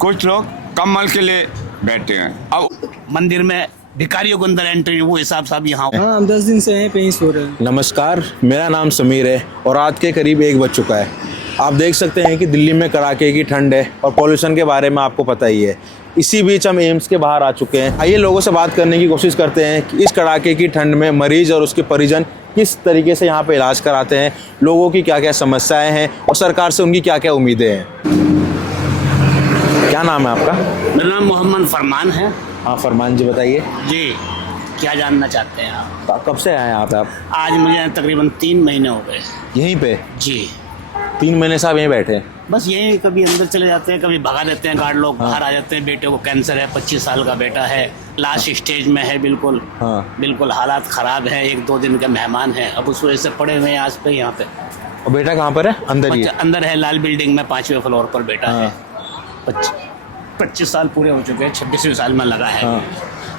कुछ लोग कमल के लिए बैठे हैं। अब मंदिर में भिखारियों को अंदर एंट्री वो हिसाब साहब यहाँ हाँ, हम 10 दिन से हैं पे ही सो रहे हैं। नमस्कार, मेरा नाम समीर है और रात के करीब 1 बज चुका है। आप देख सकते हैं कि दिल्ली में कड़ाके की ठंड है और पॉल्यूशन के बारे में आपको पता ही है। इसी बीच हम एम्स के बाहर आ चुके हैं। आइए लोगों से बात करने की कोशिश करते हैं कि इस कड़ाके की ठंड में मरीज और उसके परिजन किस तरीके से यहाँ पे इलाज कराते हैं, लोगों की क्या क्या समस्याएं हैं और सरकार से उनकी क्या क्या उम्मीदें हैं। क्या नाम है आपका? मेरा नाम मोहम्मद फरमान है हाँ फरमान जी, बताइए जी। क्या जानना चाहते हैं आप? कब से आए हैं यहाँ पे आप? आज मुझे तकरीबन 3 महीने हो गए यहीं पे जी। 3 महीने से आप यहीं बैठे हैं? बस यही कभी अंदर चले जाते हैं, कभी भगा देते हैं गार्ड लोग, बाहर आ जाते हैं। बेटे को कैंसर है, 25 साल का बेटा है, लास्ट स्टेज में है, बिल्कुल हाँ। बिल्कुल हालात ख़राब है। 1-2 दिन के मेहमान हैं, अब उस वजह से पड़े हुए हैं आज पे यहाँ पे। और बेटा कहाँ पर है? अंदर ही है? अंदर है, लाल बिल्डिंग में 5वें फ्लोर पर बेटा है। 25 साल पूरे हो चुके हैं, 26वें साल में लगा है। हाँ।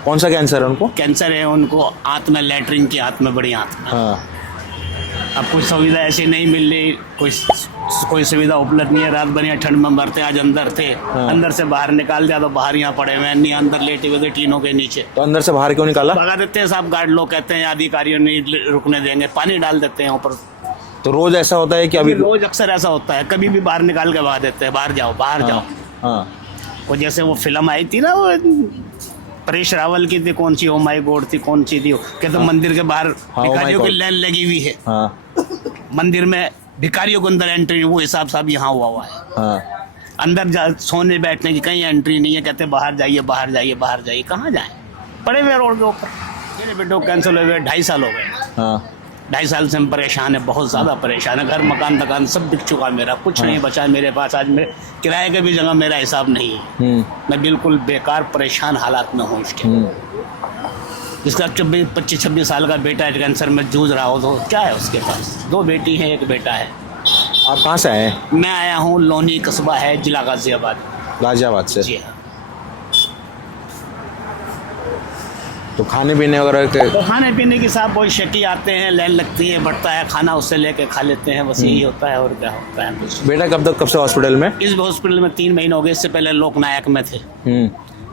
कौन सा कैंसर है उनको? कैंसर है उनको आंत में, लैटरिन की आंत में, बड़ी आंत में। हाँ। अब कुछ सुविधा ऐसी नहीं मिल रही, कोई सुविधा उपलब्ध नहीं है। रात भर यहाँ ठंड में मरते, आज अंदर थे। हाँ। अंदर से बाहर निकाल दिया तो बाहर यहाँ पड़े हुए हैं, नहीं अंदर लेटे हुए थे टीनों के नीचे। तो अंदर से बाहर क्यों निकाला? भगा देते हैं साहब गार्ड लोग, कहते हैं अधिकारियों नहीं रुकने देंगे, पानी डाल देते हैं ऊपर। तो रोज ऐसा होता है कि अभी? रोज अक्सर ऐसा होता है, कभी भी बाहर निकाल के भगा देते हैं, बाहर जाओ बाहर जाओ। हाँ। वो जैसे वो फिल्म आई थी ना, वो परेश रावल की थी, कौन सी, ओ माय गॉड थी, कौन सी थी वो, कहते मंदिर के बाहर भिखारियों की लाइन लगी हुई है। हाँ। मंदिर में भिखारियों को अंदर एंट्री वो हिसाब साहब यहाँ हुआ है। हाँ। अंदर सोने बैठने की कहीं एंट्री नहीं है, कहते बाहर जाइए बाहर जाइए बाहर जाइए। कहाँ जाएं? पड़े हुए रोड के ऊपर। मेरे बेटे को कैंसर हो गए, 2.5 साल हो गए। हाँ। 2.5 साल से हम परेशान है, बहुत ज़्यादा परेशान है। घर मकान तकान सब बिक चुका मेरा, कुछ नहीं बचा मेरे पास। आज मेरे किराए का भी जगह मेरा हिसाब नहीं है। मैं बिल्कुल बेकार परेशान हालात में हूँ इस टाइम। जिसका 25-26 साल का बेटा कैंसर में जूझ रहा हो, तो क्या है उसके पास? 2 बेटी हैं, 1 बेटा है। आप कहाँ से आए हैं? मैं आया हूँ लोनी कस्बा है, जिला गाजियाबाद। गाजियाबाद से? जी हाँ। तो खाने पीने वगैरह के? तो खाने पीने की साहब बहुत शकी आते हैं, लाइन लगती है, बढ़ता है खाना, उससे लेके खा लेते हैं, बस यही होता है और क्या होता है कुछ। बेटा कब से हॉस्पिटल में? इस हॉस्पिटल में 3 महीने हो गए। इससे पहले लोकनायक में थे।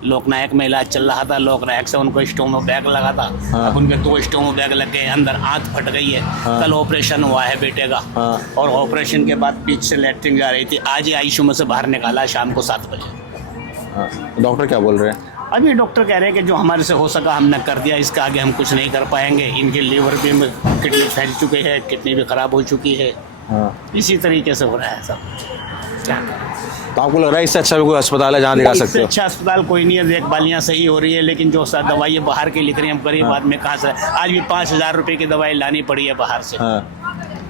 लोकनायक में इलाज चल रहा था। लोकनायक से उनको स्टोमो बैग लगा था। हाँ। अब उनके 2 स्टोमो बैग लग गए, अंदर आंत फट गई है। हाँ। कल ऑपरेशन हुआ है बेटे का। हाँ। और ऑपरेशन के बाद पीठ से लैट्रिन जा रही थी, आज ही आईसीयू में से बाहर निकाला शाम को 7 बजे। डॉक्टर क्या बोल रहे हैं? अभी डॉक्टर कह रहे हैं कि जो हमारे से हो सका हमने कर दिया, इसके आगे हम कुछ नहीं कर पाएंगे। इनके लीवर भी में किडनी फैल चुके हैं, किडनी भी खराब हो चुकी है। हाँ। इसी तरीके से हो रहा है सब। क्या तो आपको लग रहा है इससे अच्छा भी कोई अस्पताल है जहाँ दिखा सकते इससे हो? अच्छा अस्पताल कोई नहीं है, देखभालियाँ सही हो रही है, लेकिन जो दवाई बाहर की लिख रही हैं, हम गरीब आदमी कहाँ से? आज भी 5,000 रुपये की दवाई लानी पड़ी है बाहर से। हाँ।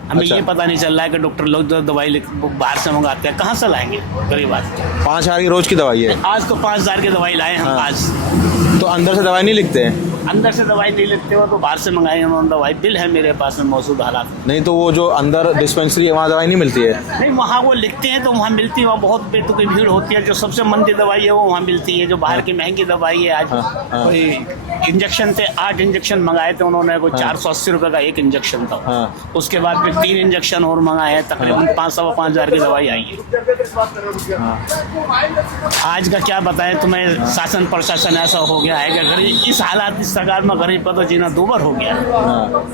हमें अच्छा। ये पता नहीं चल रहा है कि डॉक्टर लोग जो दवाई बाहर से मंगाते हैं, कहाँ से लाएंगे गरीब आदमी? 5,000 की रोज की दवाई है? आज तो 5,000 की दवाई लाए हम। हाँ। आज तो अंदर से दवाई नहीं लिखते हैं? अंदर से दवाई नहीं लेते हो तो बाहर से मंगाई हम दवाई। बिल है मेरे पास में मौजूद हालात। नहीं तो वो जो अंदर डिस्पेंसरी है वहाँ दवाई नहीं मिलती है? नहीं, वहाँ वो लिखते हैं तो वहाँ मिलती है, वहाँ बहुत बेटों की भीड़ होती है। जो सबसे महंगी दवाई है वो वहाँ मिलती है, जो बाहर की महंगी दवाई है। आज कोई इंजेक्शन थे, 8 इंजेक्शन मंगाए थे उन्होंने, कोई 480 रुपये का 1 इंजेक्शन था। हाँ। उसके बाद फिर 3 इंजेक्शन और मंगाए हैं, तकरीबन 5,000 की दवाई आई है। आज का क्या बताएं तुम्हें, शासन प्रशासन ऐसा हो गया है कि गरीब इस हालात, इस सरकार में गरीब का तो जीना दूभर हो गया है।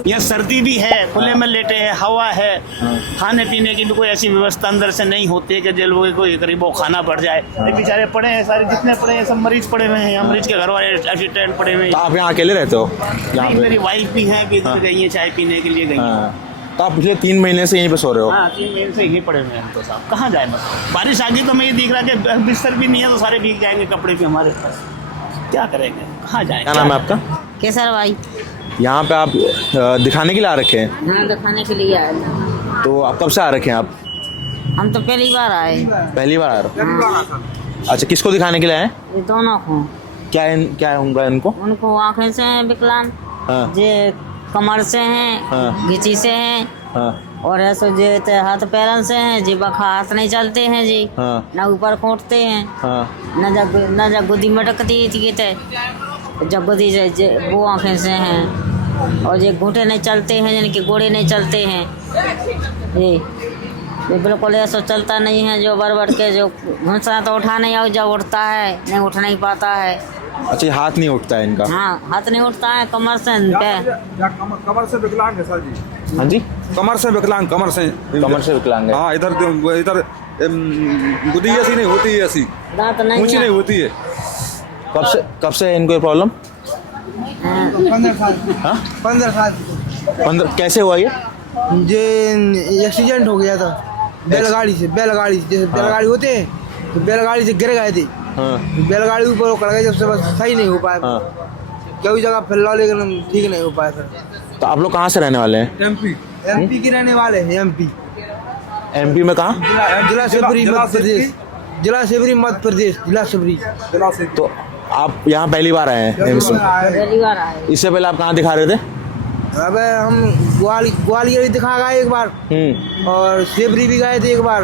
यहाँ सर्दी भी है, खुले में लेटे हैं, हवा है, खाने पीने की भी कोई ऐसी व्यवस्था अंदर से नहीं होती है कि जो लोगों को गरीबों को खाना पड़ जाए। ये बेचारे पड़े हैं, सारे जितने पड़े हैं सब मरीज पड़े हुए हैं। यहाँ मरीज के घर वाले असिस्टेंट पड़े हुए हैं। तो आप यहाँ अकेले रहते हो? यहाँ पे? मेरी वाइफ भी है, भी इधर गई है, चाय पीने के लिए गई है। हाँ। तो आप पिछले 3 महीने से यहीं पे सो रहे हो? हाँ, 3 महीने से यहीं पड़े हुए हैं। तो साहब कहाँ जाए? मतलब बारिश आ गई तो मैं ये दिख रहा कि बिस्तर भी नहीं है, तो सारे भीग जाएंगे कपड़े भी हमारे पास। क्या करेंगे, कहाँ जाए? क्या नाम है आपका? केसर भाई। यहाँ पे आप दिखाने के लिए आ रखे हैं? हाँ, दिखाने के लिए आए। तो आप कब से आ रखे हैं आप? हम तो पहली बार आए। पहली बार आ रहे हो? अच्छा, किसको दिखाने के लिए आए? ये दोनों को। क्या होगा इनको? उनको आँखें से हैं विकलांग, हाँ। जे कमर से हैं, हाँ। घिची से हैं, हाँ। और ऐसे जे हाथ पैरों से हैं जी, बखा हाथ नहीं चलते हैं जी। हाँ। न ऊपर खोटते हैं, हाँ। न जब गोदी मटकती थी थे, जब गोदी वो आँखें से हैं, और ये घूंटे नहीं चलते हैं, जिनके गोड़े नहीं चलते हैं। ये ये बिल्कुल ऐसा चलता नहीं है, जो बढ़ के जो घुसना तो उठा नहीं, और जब उठता है नहीं उठ नहीं पाता है। अच्छा, ये हाथ नहीं उठता है इनका? हाँ, हाथ नहीं उठता है, कमर से कमर से विकलांग है सर जी। हाँ जी, कमर से विकलांग, कमर से विकलांग है। हाँ, इधर गुदी ऐसी नहीं होती है, ऐसी दांत नहीं ऊंची है। नहीं होती है। कब से इनको ये प्रॉब्लम? हाँ। 15 साल 15? कैसे हुआ ये? एक्सीडेंट हो गया था बैलगाड़ी से जैसे बैलगाड़ी होते हैं, तो बैलगाड़ी से गिर गए थे। हाँ बैलगाड़ी ऊपर पड़ गए, जब से बस सही नहीं हो पाया। हाँ। कई जगह फैला, लेकिन ठीक नहीं हो पाया सर। तो आप लोग कहाँ से रहने वाले हैं? एमपी के रहने वाले हैं। एमपी में कहाँ? जिला शिवपुरी मध्य प्रदेश। जिला शिवपुरी। तो आप यहाँ पहली बार आए हैं एम्स में? पहली बार आए। इससे पहले आप कहाँ दिखा रहे थे? अबे हम ग्वालियर भी दिखा गए एक बार, और शिवपुरी भी गए थे एक बार,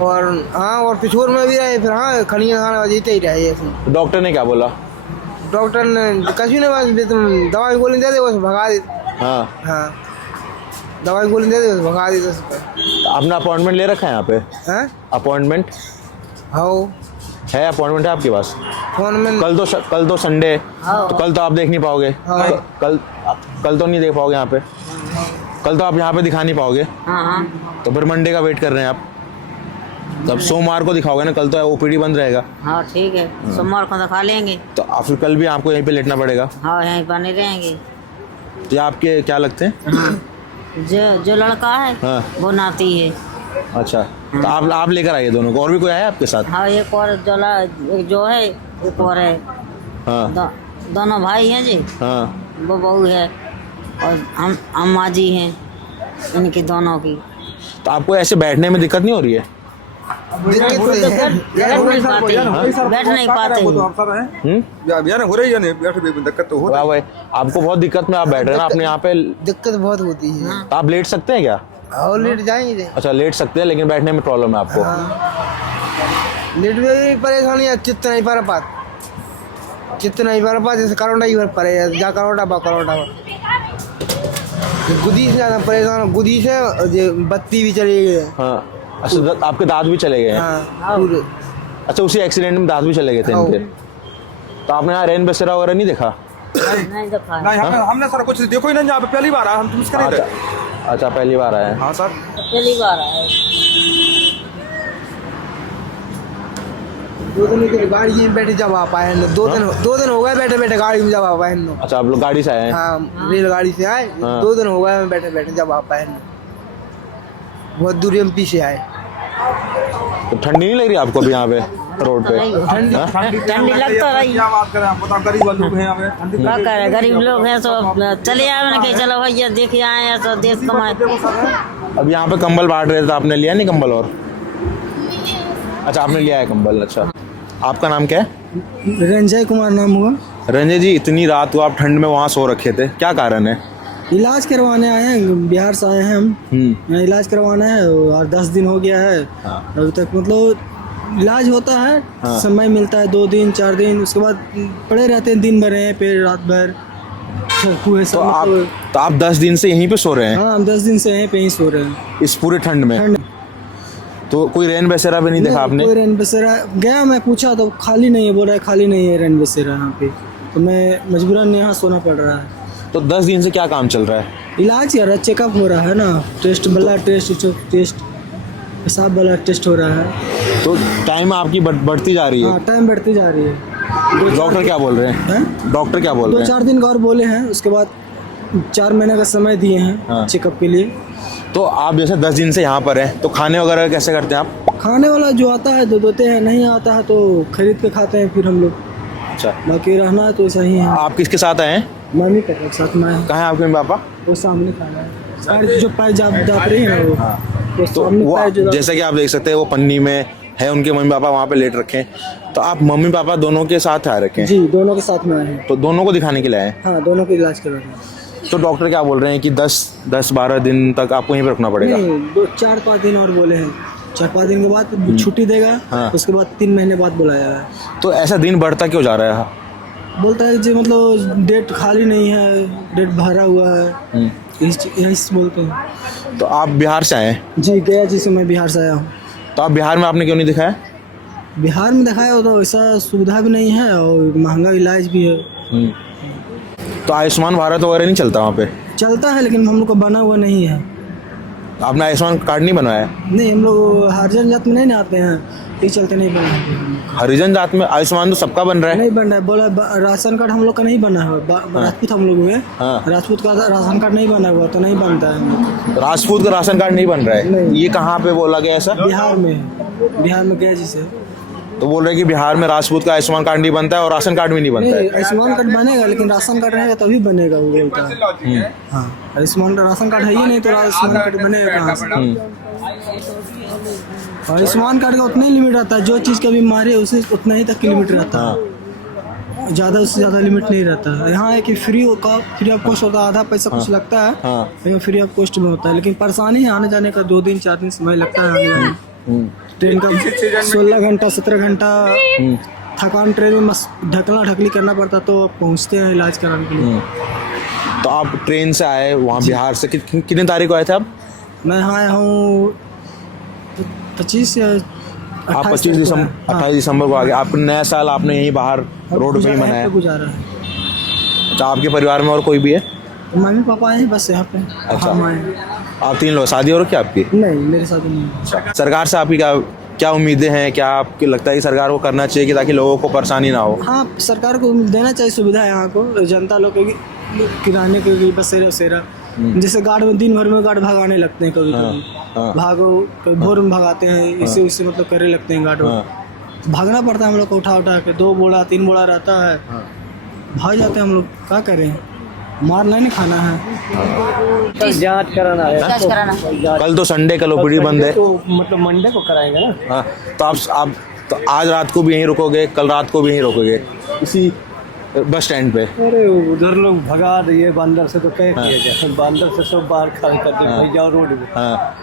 और हाँ, और पिछोर में भी रहे। फिर हाँ, खड़िया खाना जीते ही रहे ऐसे। डॉक्टर ने क्या बोला? डॉक्टर ने कछु नहीं, बस तुम दवाई गोली दे दे, बस भगा दे। हाँ, दवाई गोली दे दे, बस भगा दे। तो आपने अपॉइंटमेंट ले रखा है यहाँ पे? हैं? अपॉइंटमेंट हाँ, है? अपॉइंटमेंट है आपके पास? फोन में। कल तो संडे है, तो कल तो आप देख नहीं पाओगे। हाँ। कल तो नहीं देख पाओगे यहाँ पे। कल तो आप यहाँ पे दिखा नहीं पाओगे। हाँ। तो फिर मंडे का वेट कर रहे हैं आप? तब सोमवार को दिखाओगे ना, कल तो ओपीडी बंद रहेगा। हाँ, ठीक है, सोमवार को दिखा लेंगे। तो फिर कल भी आपको यहीं पे लेटना पड़ेगा। हाँ, यहीं पर नहीं रहेंगे। तो ये आपके क्या लगते हैं? हाँ, जो लड़का है हाँ। वो नाती है। अच्छा, तो आप लेकर आइए दोनों को। और भी कोई आया आपके साथ? हाँ, एक और जो है, एक और है। हाँ दोनों भाई हैं जी। हाँ। वो बहू है, और हम अम्मा जी हैं इनकी दोनों की। तो आपको ऐसे बैठने में दिक्कत नहीं हो रही है? बैठ नहीं पाते। हो रही है, दिक्कत तो हो वाह भाई, आपको बहुत दिक्कत में आप बैठ रहे हैं ना अपने यहाँ पे। दिक्कत बहुत होती है। तो आप लेट सकते हैं क्या? और लेट जाएंगे। अच्छा, लेट सकते हैं, लेकिन बैठने में प्रॉब्लम है आपको। लेट में भी परेशानी है, चित्त नहीं पा पात, जैसे करोड़ा ही पड़े जा, करोड़ा गुदी से ज्यादा परेशान। गुदी से बत्ती भी चली गई है। हाँ। अच्छा, आपके दांत भी चले गए हैं? हाँ, पूरे। अच्छा, उसी एक्सीडेंट में दांत भी चले गए थे इनके। तो आपने यहाँ रेन बसेरा वगैरह नहीं देखा? नहीं देखा। नहीं, हमने सर कुछ देखो ही नहीं, यहाँ पे पहली बार आया हम। तुम इसका नहीं। अच्छा, पहली बार आए हैं। हाँ सर, पहली बार आए। 2 दिन की गाड़ी में बैठे जब आ पाए हैं। 2 दिन हो गए बैठे गाड़ी में जब आ पाए हैं। अच्छा, आप लोग गाड़ी से आए हैं? हाँ, रेलगाड़ी से आए। 2 दिन हो गए बैठे जब आ पाए हैं। बहुत दूर एमपी से आए। तो ठंडी नहीं लग रही आपको अभी यहाँ पे रोड पे? ठंडी लगता रही। क्या बात करें, हम बताओ गरीब लोग हैं यहाँ पे। क्या करें, गरीब लोग हैं, तो चले आए ना, कहीं चलो भैया देखे आए हैं, तो देश कमाए। अब यहाँ पे कंबल बांट रहे थे, तो आपने लिया नहीं कंबल? और अच्छा, आपने लिया है कंबल। अच्छा, आपका नाम क्या है? रंजय कुमार नाम हुआ। रंजय जी, इतनी रात को आप ठंड में वहाँ सो रखे थे, क्या कारण है? इलाज करवाने आए हैं, बिहार से आए हैं हम। यहाँ इलाज करवाना है, और 10 दिन हो गया है। अभी तक मतलब इलाज होता है। समय मिलता है 2 दिन 4 दिन, उसके बाद पड़े रहते हैं दिन भर यहीं पे, रात भर। तो आप 10 दिन से यहीं पे सो रहे हैं? हाँ, हम 10 दिन से यहीं पे ही सो रहे हैं इस पूरे ठंड में। तो कोई रेन बसेरा भी नहीं देखा आपने? कोई रेन बसेरा गया, मैं पूछा तो खाली नहीं है, बोल रहा है खाली नहीं है रेन बसेरा यहाँ पे। तो मैं मजबूरन यहाँ सोना पड़ रहा है। तो 10 दिन से क्या काम चल रहा है? इलाज कर रहा है, चेकअप हो रहा है ना, टेस्ट वाला टेस्ट, पेशाब वाला टेस्ट हो रहा है। तो टाइम आपकी बढ़ती जा रही है? हाँ, टाइम बढ़ती जा रही है। डॉक्टर क्या बोल रहे हैं? डॉक्टर क्या बोल रहे हैं? 2-4 दिन का और बोले हैं, उसके बाद 4 महीने का समय दिए हैं चेकअप के लिए। तो आप जैसे 10 दिन से यहाँ पर हैं, तो खाने वगैरह कैसे करते हैं आप? खाने वाला जो आता है तो देते हैं, नहीं आता है तो खरीद के खाते हैं फिर हम लोग। अच्छा, बाकी रहना है तो ऐसा ही है। आप किसके साथ आए हैं? मम्मी पापा के साथ में आए हैं। कहाँ है आपके मम्मी पापा? वो सामने खाना है, जो पाए जा रही है ना, वो तो सामने वो पाए जो जैसा कि आप देख सकते हैं, वो पन्नी में है, उनके मम्मी पापा वहाँ पे लेट रखे हैं। तो आप मम्मी पापा दोनों के साथ आ रखे हैं? जी, दोनों के साथ में आए हैं। तो दोनों को दिखाने के लिए आए हैं? हाँ, दोनों का इलाज करवा रहे हैं। तो डॉक्टर क्या बोल रहे हैं कि 10-12 दिन तक आपको यहीं पे रखना पड़ेगा? नहीं, 2-4-5 दिन और बोले हैं। 4-5 दिन के बाद छुट्टी देगा। उसके बाद 3 महीने बाद बुलाया है। तो ऐसा दिन बढ़ता क्यों जा रहा है? बोलता है जी, मतलब डेट खाली नहीं है, डेट भरा हुआ है। यही से बोलते हैं। तो आप बिहार से आए हैं, जी गया जी से मैं बिहार से आया हूँ। तो आप बिहार में आपने क्यों नहीं दिखाया? बिहार में दिखाया हो तो वैसा सुविधा भी नहीं है और महंगा इलाज भी है। तो आयुष्मान भारत वगैरह नहीं चलता वहाँ पे? चलता है लेकिन हम लोग को बना हुआ नहीं है। आपने आयुष्मान कार्ड नहीं बनवाया? नहीं, हम लोग हरिजन जात में नहीं आते हैं, इस चलते नहीं बना है। हरिजन जात में आयुष्मान तो सबका बन रहा है। नहीं बन रहा है, बोला राशन कार्ड हम लोग का नहीं बना हुआ। राजपूत हम लोग हुए, हाँ। राजपूत का राशन कार्ड नहीं बना हुआ तो नहीं बनता है हम लोग। राजपूत का राशन कार्ड नहीं बन रहा है? नहीं। ये कहाँ पे बोला गया ऐसा? बिहार में गया जी से। तो बोल रहे हैं कि बिहार में राजपूत का आयुष्मान कार्ड नहीं बनता है और राशन कार्ड भी नहीं बनता नहीं, है। आयुष्मान कार्ड बनेगा लेकिन राशन कार्ड रहेगा तभी बनेगा, वो बोलता है। हाँ, आयुष्मान का राशन कार्ड है ही नहीं तो आयुष्मान कार्ड बनेगा कहाँ से? आयुष्मान कार्ड का उतना ही लिमिट रहता है, जो चीज़ का बीमारी है उसे उतना ही तक की लिमिट रहता है, ज़्यादा उससे ज़्यादा लिमिट नहीं रहता है। यहाँ है कि फ्री ऑफ कॉस्ट होता है, आधा पैसा कुछ लगता है लेकिन फ्री ऑफ कॉस्ट में होता है। लेकिन परेशानी है आने जाने का, 2 दिन 4 दिन समय लगता है आने जाने। ट्रेन का 16 घंटा 17 घंटा थकान ट्रेन में ढकला ढकली करना पड़ता तो पहुँचते हैं इलाज कराने के लिए। तो आप ट्रेन से आए वहाँ बिहार से, कितनी तारीख को आए थे आप? मैं यहाँ आया हूँ 25 या आप 25 दिसंबर 28 दिसंबर को आ गए। आप नया साल आपने यहीं बाहर रोड पे ही मनाया? गुजारा है। तो आपके परिवार में और कोई भी है? मम्मी पापा हैं बस यहाँ पे। अच्छा। हम आए। आप 3 लोग, शादी हो रखी है आपकी? नहीं, मेरे साथ नहीं। सरकार से आपकी क्या उम्मीदें हैं? क्या आपको लगता है कि सरकार को करना चाहिए कि ताकि लोगों को परेशानी ना हो? हाँ, सरकार को देना चाहिए सुविधा यहाँ को, जनता लोग को किराने के बसेरा वसेरा। जैसे गार्ड में दिन भर में गार्ड भगाने लगते हैं, कभी कभी भागो, कभी भोर में भगाते हैं, इसे उससे मतलब करने लगते हैं गार्ड। भागना पड़ता है हम लोग को उठा के, 2 बोरा 3 बोरा रहता है, भाग जाते हैं हम लोग। क्या करें, मारना नहीं खाना है। जांच कराना है। कल तो संडे, कल ओपीडी बंद है। तो मतलब मंडे को कराएंगे ना। हाँ, तो आप तो आज रात को भी यहीं रुकोगे, कल रात को भी यहीं रुकोगे इसी बस स्टैंड पे? अरे उधर लोग भगा दिए बंदर से, तो क्या किया जाए? बंदर से सब बाहर खड़े करके भाई जाओ रोड में। हाँ।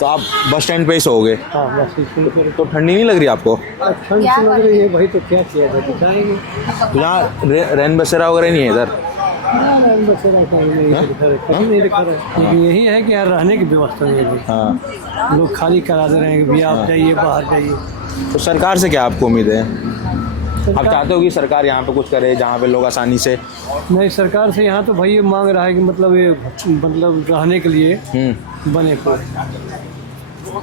तो आप बस स्टैंड पे ही सोओगे? हाँ, बस। तो ठंडी नहीं लग रही आपको? ठंड से लग रही है भाई, तो क्या किया जाए, दिखाएंगे। तो यहाँ रैन बसेरा वगैरह नहीं है इधर? नहीं दिखा रहे, लेकिन यही है कि यहाँ रहने की व्यवस्था नहीं है। हाँ। लोग खाली करा दे रहे हैं कि भैया आप जाइए, बाहर जाइए। तो सरकार से क्या आपको उम्मीद है? आप चाहते हो कि सरकार यहाँ पे कुछ करे जहाँ पे लोग आसानी से? नहीं, सरकार से यहाँ तो भाई ये मांग रहा है कि मतलब रहने के लिए बने को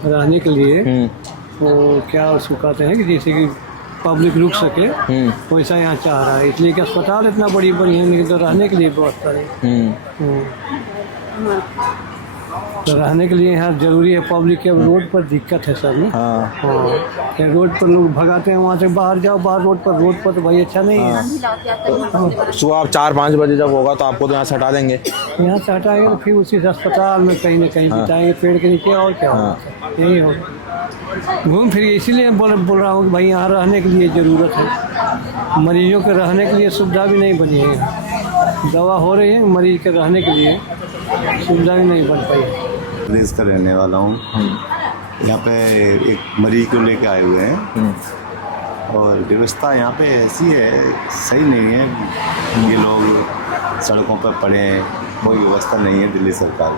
रहने के लिए तो क्या उसको कहते हैं कि जैसे कि पब्लिक रुक सके, वैसा यहाँ चाह रहा है। इसलिए कि अस्पताल इतना बड़ी है लेकिन तो रहने के लिए व्यवस्था नहीं। तो रहने के लिए यहाँ जरूरी है। पब्लिक के रोड पर दिक्कत है सब में। हाँ, रोड पर लोग भगाते हैं, वहाँ से बाहर जाओ, बाहर रोड पर तो भाई अच्छा नहीं है। सुबह आप 4-5 बजे जब होगा तो आपको तो यहाँ से हटा देंगे? यहाँ से हटाएंगे तो फिर उसी अस्पताल में कहीं ना कहीं बिताएंगे, पेड़ के नीचे, और क्या होगा, यही होगा। घूम फिर इसीलिए बोल रहा हूँ कि भाई यहाँ रहने के लिए ज़रूरत है। मरीजों के रहने के लिए सुविधा भी नहीं बनी है, दवा हो रही है, मरीज के रहने के लिए सुविधा भी नहीं बन पाई है। प्रदेश का रहने वाला हूँ। यहाँ पे एक मरीज को लेकर आए हुए हैं और व्यवस्था यहाँ पे ऐसी है, सही नहीं है। ये लोग सड़कों पर पड़े हैं, कोई व्यवस्था नहीं है दिल्ली सरकार।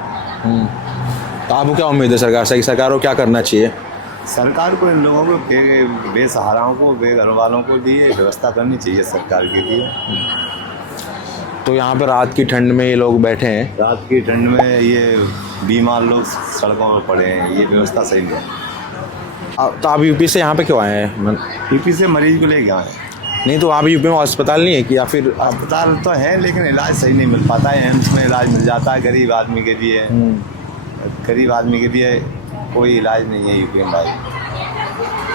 तो आपको क्या उम्मीद है सरकार से कि सरकार को क्या करना चाहिए? सरकार को इन लोगों को, बेसहाराओं को, बेघर वालों को लिए व्यवस्था करनी चाहिए सरकार के लिए। तो यहाँ पे रात की ठंड में ये लोग बैठे हैं, रात की ठंड में ये बीमार लोग सड़कों पर पड़े हैं, ये व्यवस्था सही नहीं है। तो आप यूपी से यहाँ पे क्यों आए हैं? यूपी से मरीज को लेके आए। नहीं तो वहाँ पे यूपी में अस्पताल नहीं है कि? या फिर अस्पताल तो है लेकिन इलाज सही नहीं मिल पाता है। एम्स में इलाज मिल जाता है गरीब आदमी के लिए, गरीब आदमी के लिए कोई इलाज नहीं है यूपी में।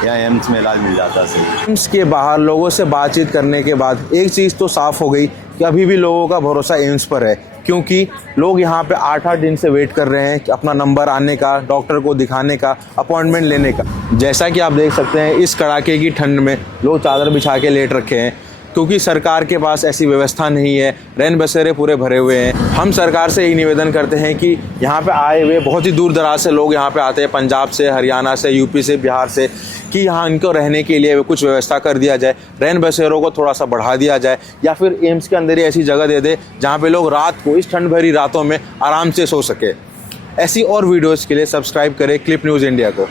या एम्स में इलाज मिल जाता है सही। एम्स के बाहर लोगों से बातचीत करने के बाद एक चीज़ तो साफ़ हो गई कि अभी भी लोगों का भरोसा एम्स पर है, क्योंकि लोग यहाँ पे 8-8 दिन से वेट कर रहे हैं कि अपना नंबर आने का, डॉक्टर को दिखाने का, अपॉइंटमेंट लेने का। जैसा कि आप देख सकते हैं इस कड़ाके की ठंड में लोग चादर बिछा के लेट रखे हैं। क्योंकि सरकार के पास ऐसी व्यवस्था नहीं है, रैन बसेरे पूरे भरे हुए हैं। हम सरकार से यही निवेदन करते हैं कि यहाँ पे आए हुए बहुत ही दूर दराज से लोग यहाँ पे आते हैं, पंजाब से, हरियाणा से, यूपी से, बिहार से, कि यहाँ इनको रहने के लिए कुछ व्यवस्था कर दिया जाए, रैन बसेरों को थोड़ा सा बढ़ा दिया जाए, या फिर एम्स के अंदर ही ऐसी जगह दे दे जहाँ पे लोग रात को, इस ठंड भरी रातों में आराम से सो सके। ऐसी और वीडियोज़ के लिए सब्सक्राइब करें क्लिप न्यूज़ इंडिया को।